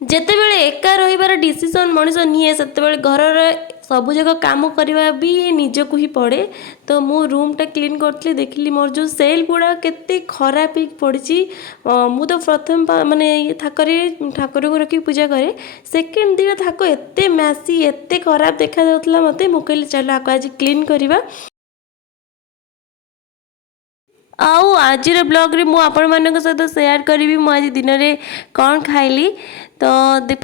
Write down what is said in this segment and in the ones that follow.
ଯେତେବେଳେ ଏକା ରହିବାର ଡିସିସନ୍ ମଣିଷ ନିଏ ସେତେବେଳେ ଘରର ସବୁଯାକ କାମ କରିବା ବି ନିଜକୁ ହିଁ ପଡ଼େ। ତ ମୁଁ ରୁମ୍ଟା କ୍ଲିନ୍ କରୁଥିଲି, ଦେଖିଲି ମୋର ଯେଉଁ ସେଲ୍ ଗୁଡ଼ା କେତେ ଖରାପ ହେଇକି ପଡ଼ିଛି। ମୁଁ ତ ପ୍ରଥମ ମାନେ ଥାକରେ ଠାକୁରଙ୍କୁ ରଖିକି ପୂଜା କରେ, ସେକେଣ୍ଡ ଦିନ ଥାକ ଏତେ ମ୍ୟାସି ଏତେ ଖରାପ ଦେଖାଯାଉଥିଲା ମୋତେ। ମୁଁ କହିଲି ଚାଲ ଆକୁ ଆଜି କ୍ଲିନ୍ କରିବା। ଆଉ ଆଜିର ବ୍ଲଗ୍ରେ ମୁଁ ଆପଣମାନଙ୍କ ସହିତ ସେୟାର କରିବି ମୁଁ ଆଜି ଦିନରେ କ'ଣ ଖାଇଲି। ତ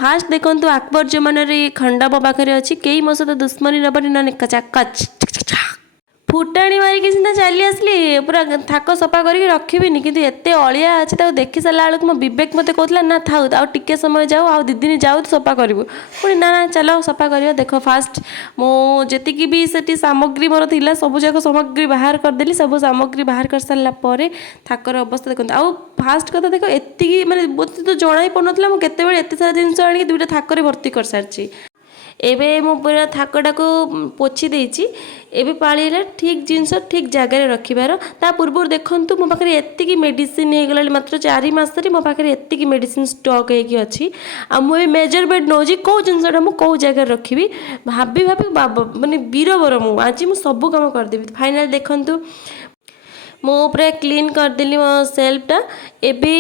ଫାଷ୍ଟ ଦେଖନ୍ତୁ ଆକବର ଜମାନାରେ ଏ ଖଣ୍ଡା ମୋ ପାଖରେ ଅଛି, କେହି ମୋ ସହିତ ଦୁଶ୍ମନୀ ନେବନି ନହେଲେ କଚାକଚ ଫୁଟାଣି ମାରିକି ସିନା ଚାଲି ଆସିଲି, ପୁରା ଥାକ ସଫା କରିକି ରଖିବିନି, କିନ୍ତୁ ଏତେ ଅଳିଆ ଅଛି ତାକୁ ଦେଖି ସାରିଲା ବେଳକୁ ମୋ ବିବେକ ମୋତେ କହୁଥିଲା ନା ଥାଉ ଆଉ ଟିକେ ସମୟ ଯାଉ, ଆଉ 2 ଦିନ ଯାଉ ସଫା କରିବୁ। ପୁଣି ନା ନା ଚାଲ ସଫା କରିବା। ଦେଖ ଫାଷ୍ଟ ମୁଁ ଯେତିକି ବି ସେଠି ସାମଗ୍ରୀ ମୋର ଥିଲା ସବୁଯାକ ସାମଗ୍ରୀ ବାହାର କରିଦେଲି। ସବୁ ସାମଗ୍ରୀ ବାହାର କରିସାରିଲା ପରେ ଥାକର ଅବସ୍ଥା ଦେଖନ୍ତୁ। ଆଉ ଫାଷ୍ଟ କଥା ଦେଖ ଏତିକି ମାନେ ମୋତେ ତ ଜଣା ହିଁ ପଡ଼ୁନଥିଲା ମୁଁ କେତେବେଳେ ଏତେ ସାରା ଜିନିଷ ଆଣିକି 2ଟା ଥାକରେ ଭର୍ତ୍ତି କରିସାରିଛି। ଏବେ ମୁଁ ପୁରା ଥାକଟାକୁ ପୋଛି ଦେଇଛି। ଏବେ ପାଳି ହେଲା ଠିକ୍ ଜିନିଷ ଠିକ୍ ଜାଗାରେ ରଖିବାର। ତା ପୂର୍ବରୁ ଦେଖନ୍ତୁ ମୋ ପାଖରେ ଏତିକି ମେଡ଼ିସିନ ହେଇଗଲାଣି, ମାତ୍ର 4 ମାସରେ ମୋ ପାଖରେ ଏତିକି ମେଡ଼ିସିନ ଷ୍ଟକ୍ ହେଇକି ଅଛି। ଆଉ ମୁଁ ଏବେ ମେଜରମେଣ୍ଟ ନେଉଛି କେଉଁ ଜିନିଷଟା ମୁଁ କେଉଁ ଜାଗାରେ ରଖିବି। ଭାବି ଭାବି ମାନେ ବୀରବର ମୁଁ ଆଜି ମୁଁ ସବୁ କାମ କରିଦେବି। ଫାଇନାଲ ଦେଖନ୍ତୁ ମୁଁ ପୁରା କ୍ଲିନ୍ କରିଦେଲି ମୋ ସେଲ୍ଫଟା। ଏବେ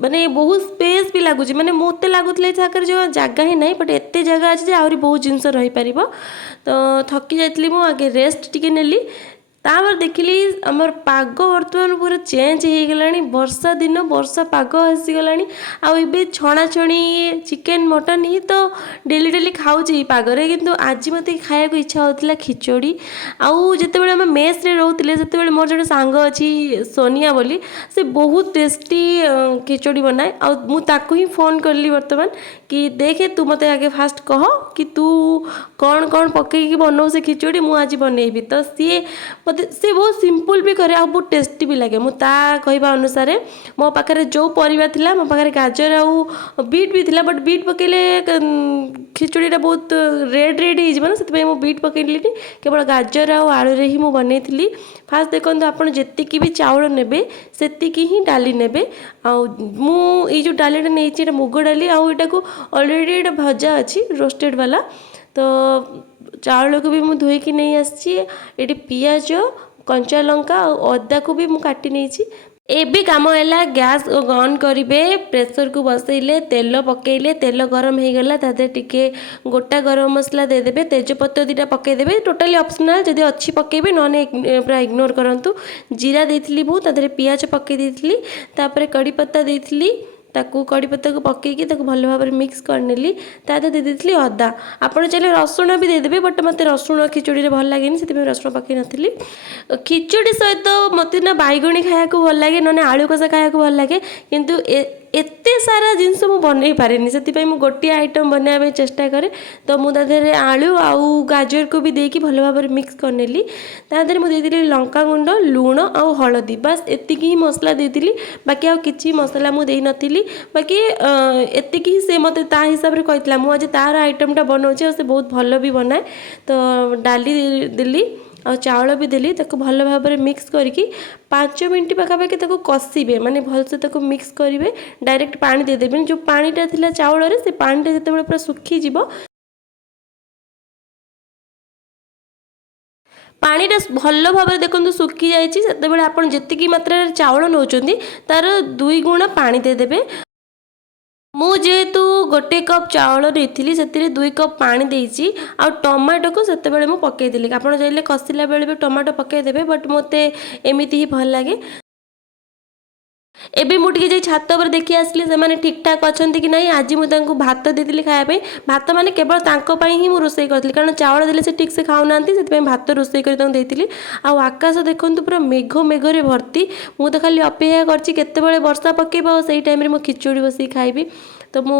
ମାନେ ବହୁତ ସ୍ପେସ୍ ବି ଲାଗୁଛି, ମାନେ ମୋତେ ଲାଗୁଥିଲା ଏ ଜାଗାରେ ଯେଉଁ ଜାଗା ହିଁ ନାହିଁ, ବଟ୍ ଏତେ ଜାଗା ଅଛି ଯେ ଆହୁରି ବହୁତ ଜିନିଷ ରହିପାରିବ। ତ ଥକି ଯାଇଥିଲି ମୁଁ, ଆଗେ ରେଷ୍ଟ ଟିକେ ନେଲି। ତାପରେ ଦେଖିଲି ଆମର ପାଗ ବର୍ତ୍ତମାନ ପୁରା ଚେଞ୍ଜ ହେଇଗଲାଣି, ବର୍ଷା ଦିନ ବର୍ଷା ପାଗ ଆସିଗଲାଣି। ଆଉ ଏବେ ଛଣାଛଣି ଚିକେନ୍ ମଟନ୍ ହିଁ ତ ଡେଲି ଡେଲି ଖାଉଛି ଏଇ ପାଗରେ, କିନ୍ତୁ ଆଜି ମୋତେ ଖାଇବାକୁ ଇଚ୍ଛା ହେଉଥିଲା ଖିଚୁଡ଼ି। ଆଉ ଯେତେବେଳେ ଆମେ ମେସ୍ରେ ରହୁଥିଲେ ସେତେବେଳେ ମୋର ଜଣେ ସାଙ୍ଗ ଅଛି ସୋନିଆ ବୋଲି, ସେ ବହୁତ ଟେଷ୍ଟି ଖିଚୁଡ଼ି ବନାଏ। ଆଉ ମୁଁ ତାକୁ ହିଁ ଫୋନ୍ କଲି ବର୍ତ୍ତମାନ କି ଦେଖେ ତୁ ମୋତେ ଆଗେ ଫାଷ୍ଟ କହ କି ତୁ କ'ଣ କ'ଣ ପକେଇକି ବନାଉ ସେ ଖିଚୁଡ଼ି, ମୁଁ ଆଜି ବନେଇବି। ତ ସିଏ ମୋତେ ସେ ବହୁତ ସିମ୍ପଲ୍ ବି କରେ ଆଉ ବହୁତ ଟେଷ୍ଟି ବି ଲାଗେ। ମୁଁ ତା କହିବା ଅନୁସାରେ ମୋ ପାଖରେ ଯେଉଁ ପରିବା ଥିଲା, ମୋ ପାଖରେ ଗାଜର ଆଉ ବିଟ୍ ବି ଥିଲା, ବଟ୍ ବିଟ୍ ପକେଇଲେ ଖିଚୁଡ଼ିଟା ବହୁତ ରେଡ୍ ହେଇଯିବ ନା, ସେଥିପାଇଁ ମୁଁ ବିଟ୍ ପକେଇଲିନି, କେବଳ ଗାଜର ଆଉ ଆଳୁରେ ହିଁ ମୁଁ ବନେଇଥିଲି। ଫାଷ୍ଟ ଦେଖନ୍ତୁ ଆପଣ ଯେତିକି ବି ଚାଉଳ ନେବେ ସେତିକି ହିଁ ଡାଲି ନେବେ। ଆଉ ମୁଁ ଏଇ ଯେଉଁ ଡାଲିଟା ନେଇଛି ଏଇଟା ମୁଗ ଡାଲି, ଆଉ ଏଇଟାକୁ ଅଲରେଡ଼ି ଏଇଟା ଭଜା ଅଛି ରୋଷ୍ଟେଡ଼୍ ବାଲା। ତ ଚାଉଳକୁ ବି ମୁଁ ଧୋଇକି ନେଇ ଆସିଛି। ଏଠି ପିଆଜ କଞ୍ଚା ଲଙ୍କା ଆଉ ଅଦାକୁ ବି ମୁଁ କାଟି ନେଇଛି। ଏବେ କାମ ହେଲା ଗ୍ୟାସ୍ ଅନ୍ କରିବେ, ପ୍ରେସରକୁ ବସେଇଲେ, ତେଲ ପକେଇଲେ, ତେଲ ଗରମ ହେଇଗଲା, ତା ଦେହରେ ଟିକେ ଗୋଟା ଗରମ ମସଲା ଦେଇଦେବେ, ତେଜପତ୍ର 2ଟା ପକେଇଦେବେ, ଟୋଟାଲି ଅପସନାଲ୍, ଯଦି ଅଛି ପକେଇବେ ନହେଲେ ପୁରା ଇଗ୍ନୋର କରନ୍ତୁ। ଜିରା ଦେଇଥିଲି ମୁଁ, ତା ଦେହରେ ପିଆଜ ପକେଇ ଦେଇଥିଲି, ତାପରେ କଢ଼ି ପତ୍ତା ଦେଇଥିଲି, ତାକୁ କଢ଼ି ପତ୍ତାକୁ ପକେଇକି ତାକୁ ଭଲ ଭାବରେ ମିକ୍ସ କରିନେଲି। ତା ଦେହରେ ଦେଇ ଦେଇଥିଲି ଅଦା, ଆପଣ ଚାହିଁଲେ ରସୁଣ ବି ଦେଇଦେବେ, ବଟ୍ ମୋତେ ରସୁଣ ଖିଚୁଡ଼ିରେ ଭଲ ଲାଗେନି ସେଥିପାଇଁ ରସୁଣ ପକେଇ ନଥିଲି। ଖିଚୁଡ଼ି ସହିତ ମୋତେ ନା ବାଇଗଣୀ ଖାଇବାକୁ ଭଲ ଲାଗେ, ନହେଲେ ଆଳୁ କଷା ଖାଇବାକୁ ଭଲ ଲାଗେ, କିନ୍ତୁ ଏତେ ସାରା ଜିନିଷ ମୁଁ ବନେଇ ପାରେନି, ସେଥିପାଇଁ ମୁଁ ଗୋଟିଏ ଆଇଟମ୍ ବନେଇବା ପାଇଁ ଚେଷ୍ଟା କରେ। ତ ମୁଁ ତା ଦେହରେ ଆଳୁ ଆଉ ଗାଜରକୁ ବି ଦେଇକି ଭଲ ଭାବରେ ମିକ୍ସ କରିନେଲି। ତା ଦେହରେ ମୁଁ ଦେଇଥିଲି ଲଙ୍କାଗୁଣ୍ଡ, ଲୁଣ ଆଉ ହଳଦୀ, ବାସ୍ ଏତିକି ହିଁ ମସଲା ଦେଇଥିଲି, ବାକି ଆଉ କିଛି ମସଲା ମୁଁ ଦେଇନଥିଲି। ବାକି ଏତିକି ହିଁ ସେ ମୋତେ ତା ହିସାବରେ କହିଥିଲା, ମୁଁ ଆଜି ତା'ର ଆଇଟମ୍ଟା ବନାଉଛି ଆଉ ସେ ବହୁତ ଭଲ ବି ବନାଏ। ତ ଡାଲି ଦେଲି ଆଉ ଚାଉଳ ବି ଦେଲି, ତାକୁ ଭଲ ଭାବରେ ମିକ୍ସ କରିକି 5 ମିନିଟ୍ ପାଖାପାଖି ତାକୁ କଷିବେ, ମାନେ ଭଲସେ ତାକୁ ମିକ୍ସ କରିବେ, ଡାଇରେକ୍ଟ ପାଣି ଦେଇଦେବେନି। ଯେଉଁ ପାଣିଟା ଥିଲା ଚାଉଳରେ ସେ ପାଣିଟା ଯେତେବେଳେ ପୁରା ଶୁଖିଯିବ, ପାଣିଟା ଭଲ ଭାବରେ ଦେଖନ୍ତୁ ଶୁଖିଯାଇଛି, ସେତେବେଳେ ଆପଣ ଯେତିକି ମାତ୍ରାରେ ଚାଉଳ ନେଉଛନ୍ତି ତା'ର 2 ଗୁଣ ପାଣି ଦେଇଦେବେ। ମୁଁ ଯେହେତୁ 1 କପ୍ ଚାଉଳ ନେଇଥିଲି ସେଥିରେ 2 କପ୍ ପାଣି ଦେଇଛି। ଆଉ ଟମାଟୋକୁ ସେତେବେଳେ ମୁଁ ପକାଇଥିଲି, ଆପଣ ଚାହିଁଲେ କଷିଲା ବେଳେ ବି ଟମାଟୋ ପକାଇଦେବେ, ବଟ୍ ମୋତେ ଏମିତି ହିଁ ଭଲ ଲାଗେ। ଏବେ ମୁଁ ଟିକେ ଯାଇ ଛାତ ଉପରେ ଦେଖି ଆସିଲି ସେମାନେ ଠିକ୍ ଠାକ୍ ଅଛନ୍ତି କି ନାହିଁ। ଆଜି ମୁଁ ତାଙ୍କୁ ଭାତ ଦେଇଥିଲି ଖାଇବା ପାଇଁ, ଭାତ ମାନେ କେବଳ ତାଙ୍କ ପାଇଁ ହିଁ ମୁଁ ରୋଷେଇ କରିଥିଲି, କାରଣ ଚାଉଳ ଦେଲେ ସେ ଠିକ୍ ସେ ଖାଉନାହାନ୍ତି, ସେଥିପାଇଁ ଭାତ ରୋଷେଇ କରି ତାଙ୍କୁ ଦେଇଥିଲି। ଆଉ ଆକାଶ ଦେଖନ୍ତୁ ପୁରା ମେଘରେ ଭର୍ତ୍ତି, ମୁଁ ତ ଖାଲି ଅପେକ୍ଷା କରିଛି କେତେବେଳେ ବର୍ଷା ପକାଇବ ଆଉ ସେଇ ଟାଇମ୍ରେ ମୁଁ ଖିଚୁଡ଼ି ବସିକି ଖାଇବି। ତ ମୁଁ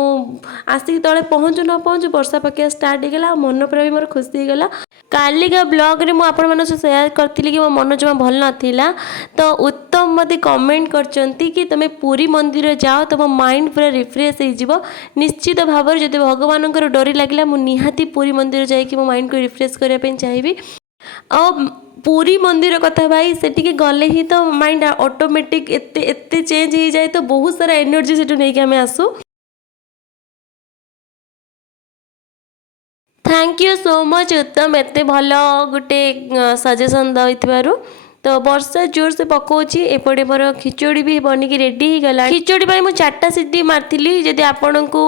ଆସିକି ତଳେ ପହଞ୍ଚୁ ନ ପହଞ୍ଚୁ ବର୍ଷା ପକାଇବା ଷ୍ଟାର୍ଟ ହେଇଗଲା, ଆଉ ମନ ପୁରା ବି ମୋର ଖୁସି ହେଇଗଲା। କାଲିକା ବ୍ଲଗ୍ରେ ମୁଁ ଆପଣମାନଙ୍କ ସହ ସେୟାର କରିଥିଲି କି ମୋ ମନ ଜମା ଭଲ ନଥିଲା। ତ ଉତ୍ତମ ମୋତେ କମେଣ୍ଟ କରିଛନ୍ତି କି ତୁମେ ପୁରୀ ମନ୍ଦିର ଯାଅ, ତୁମ ମାଇଣ୍ଡ ପୁରା ରିଫ୍ରେଶ୍ ହେଇଯିବ। ନିଶ୍ଚିତ ଭାବରେ ଯଦି ଭଗବାନଙ୍କର ଡୋରି ଲାଗିଲା ମୁଁ ନିହାତି ପୁରୀ ମନ୍ଦିର ଯାଇକି ମୋ ମାଇଣ୍ଡକୁ ରିଫ୍ରେଶ୍ କରିବା ପାଇଁ ଚାହିଁବି। ଆଉ ପୁରୀ ମନ୍ଦିର କଥା ଭାଇ, ସେଠିକି ଗଲେ ହିଁ ତ ମାଇଣ୍ଡ ଅଟୋମେଟିକ୍ ଏତେ ଚେଞ୍ଜ ହେଇଯାଏ, ତ ବହୁତ ସାରା ଏନର୍ଜି ସେଠୁ ନେଇକି ଆମେ ଆସୁ। थैंक यू सो मच उत्तम एते भल गोटे सजेसन दइथिबारु। तो वर्षा जोर से पकाउछि एपटे मोर खिचड़ी भी बनिकी रेडी हो गला। खिचड़ी पाई मु 4टा सीटी मारथिली। जदि आपनकु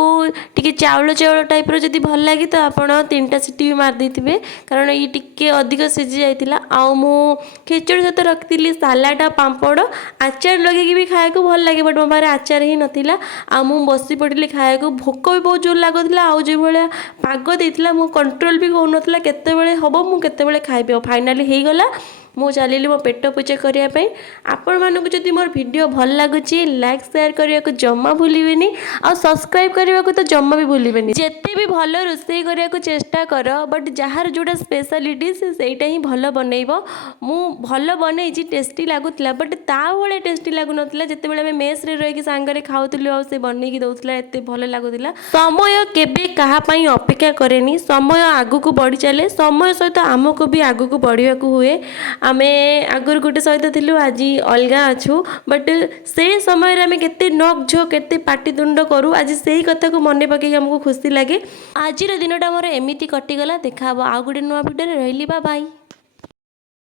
टिके चाउल चाउल टाइप रो जदि भल लागी तो आपण 3टा सीटी भी मार देथिबे, कारण ये टिके अधिक सिझी जाइतिला। आ मु खिचड़ी सहित रखिथिली सालाड पांपड़ आचार लगे भी खाया को भल लागे, बट मो पारे आचार ही नथिला। आ मु बसी पड़िली खाया को, भोक भी बहुत जोर लागुथिला। आ जे भलिया पाग देथिला मो कंट्रोल भी हो नथिला, केते बेले हबो मु केते बेले खाइबे। फाइनली हे गला, मु चलिली मो पेट पूजा करने। आपण मानक जदि मोर वीडियो भल लगुच लाइक शेयर करने को जमा भूलिबेनी, आ सब्सक्राइब करने को तो जमा भी भूलिबेनी। जेते भी भल रोषेई करने को चेष्टा कर, बट जार जोटा स्पेशलिटी सेटा ही भल बनइबो। मु भल बनइछि, टेस्टी लागुतला, बट ता भले टेस्टी लागु नथिला जेते बेले मैं मेस रे रही सांगरे खाउतलु आ से बनइकी दउतला एते भल लागुतला। समय केबे कहा पई अपेक्षा करेनी, समय आगु को बढ़ी चले, समय सहित आमको भी आगु को बढ़िया को हुए। आमे आगर गोटे सहित थिलु, आज अलगा अछु, बट से समय रे आमे केते नक झो केते पाटितुंड करू, आज सेही कथा को मने पके हमको खुशी लागे। आज दिनटा मोर एमिति कटिगला। देखा आ गोटे नुआ भिडियो रे। रहिली, बाय बाय।